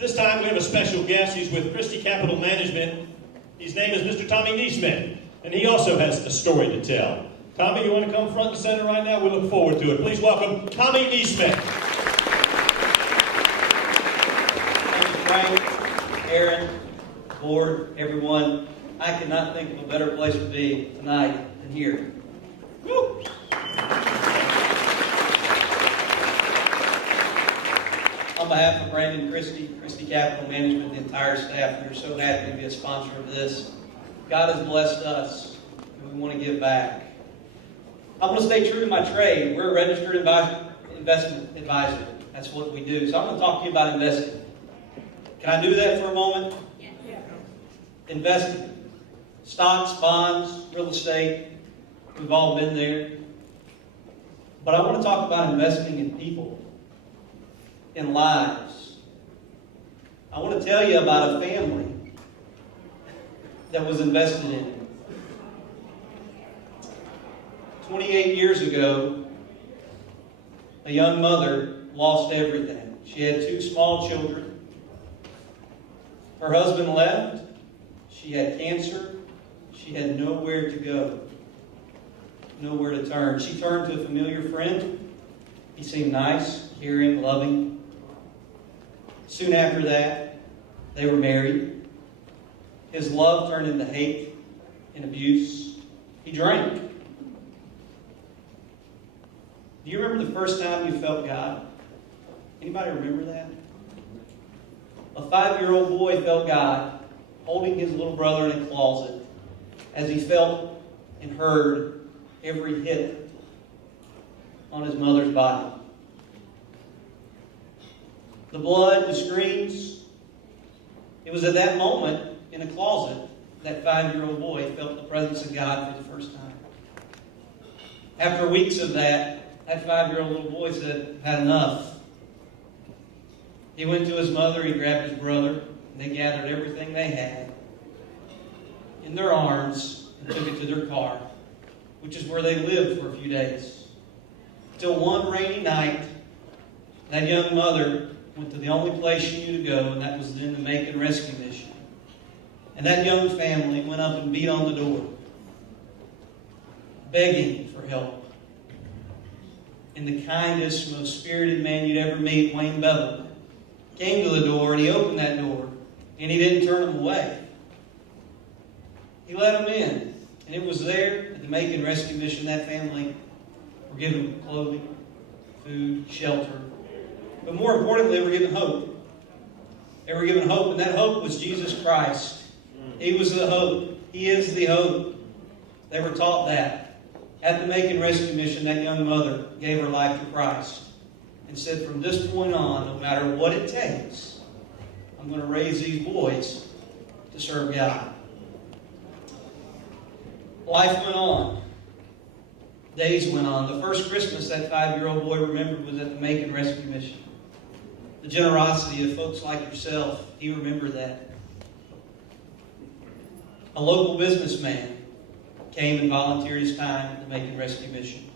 This time we have a special guest. He's with Christie Capital Management. His name is Mr. Tommy Neesmith, and he also has a story to tell. Tommy, you want to come front and center right now? We look forward to it. Please welcome Tommy Neesmith. Thank you, Frank, Aaron, Lord, everyone. I cannot think of a better place to be tonight than here. Woo! On behalf of Brandon Christie Capital Management, the entire staff, we are so happy to be a sponsor of this. God has blessed us, and we want to give back. I want to stay true to my trade. We're a registered investment advisor. That's what we do. So I'm going to talk to you about investing. Can I do that for a moment? Yeah. Investing. Stocks, bonds, real estate. We've all been there. But I want to talk about investing in people. In lives. I want to tell you about a family that was invested in. 28 years ago, a young mother lost everything. She had 2 small children. Her husband left. She had cancer. She had nowhere to go. Nowhere to turn. She turned to a familiar friend. He seemed nice, caring, loving. Soon after that, they were married. His love turned into hate and abuse. He drank. Do you remember the first time you felt God? Anybody remember that? A 5-year-old boy felt God holding his little brother in a closet as he felt and heard every hit on his mother's body. The blood, the screams. It was at that moment in a closet that 5-year-old boy felt the presence of God for the first time. After weeks of that 5-year-old little boy said, "Had enough." He went to his mother, he grabbed his brother, and they gathered everything they had in their arms and took it to their car, which is where they lived for a few days. Till one rainy night, that young mother went to the only place she knew to go, and that was in the Macon Rescue Mission. And that young family went up and beat on the door, begging for help. And the kindest, most spirited man you'd ever meet, Wayne Bevel, came to the door, and he opened that door, and he didn't turn them away. He let them in. And it was there at the Macon Rescue Mission that family were given clothing, food, shelter. But more importantly, they were given hope. They were given hope, and that hope was Jesus Christ. He was the hope. He is the hope. They were taught that. At the Macon Rescue Mission, that young mother gave her life to Christ and said, from this point on, no matter what it takes, I'm going to raise these boys to serve God. Life went on. Days went on. The first Christmas that 5-year-old boy remembered was at the Macon Rescue Mission. The generosity of folks like yourself, he remembered that. A local businessman came and volunteered his time at the Macon Rescue Mission.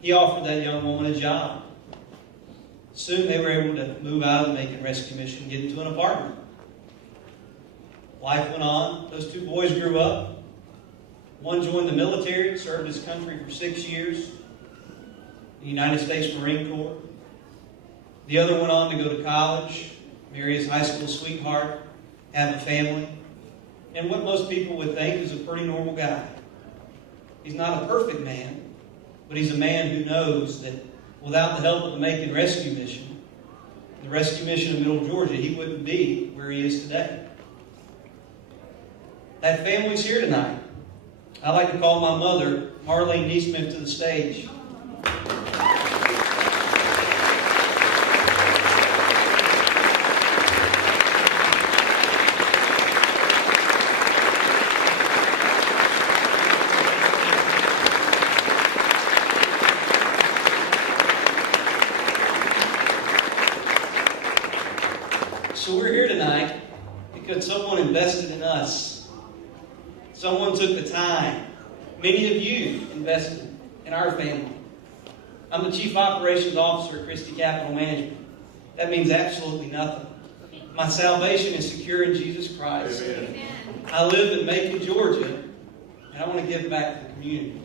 He offered that young woman a job. Soon they were able to move out of the Macon Rescue Mission and get into an apartment. Life went on. Those 2 boys grew up. One joined the military, served his country for 6 years, the United States Marine Corps. The other went on to go to college, marry his high school sweetheart, have a family, and what most people would think is a pretty normal guy. He's not a perfect man, but he's a man who knows that without the help of the Macon Rescue Mission, the Rescue Mission of Middle Georgia, he wouldn't be where he is today. That family's here tonight. I'd like to call my mother, Marlene Neesmith, to the stage. So we're here tonight because someone invested in us. Someone took the time. Many of you invested in our family. I'm the Chief Operations Officer at Christie Capital Management. That means absolutely nothing. My salvation is secure in Jesus Christ. Amen. I live in Macon, Georgia, and I want to give back to the community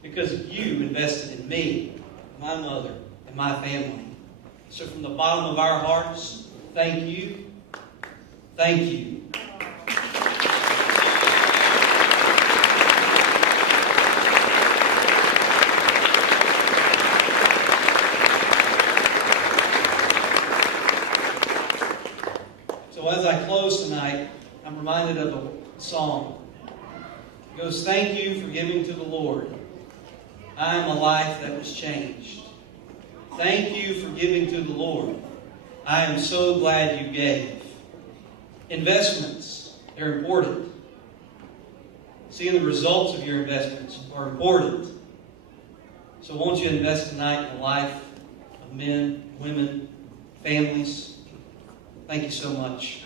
because you invested in me, my mother, and my family. So from the bottom of our hearts, thank you. Thank you. So as I close tonight, I'm reminded of a song. It goes, thank you for giving to the Lord. I am a life that was changed. Thank you for giving to the Lord. I am so glad you gave. Investments, they're important. Seeing the results of your investments are important. So won't you invest tonight in the life of men, women, families? Thank you so much.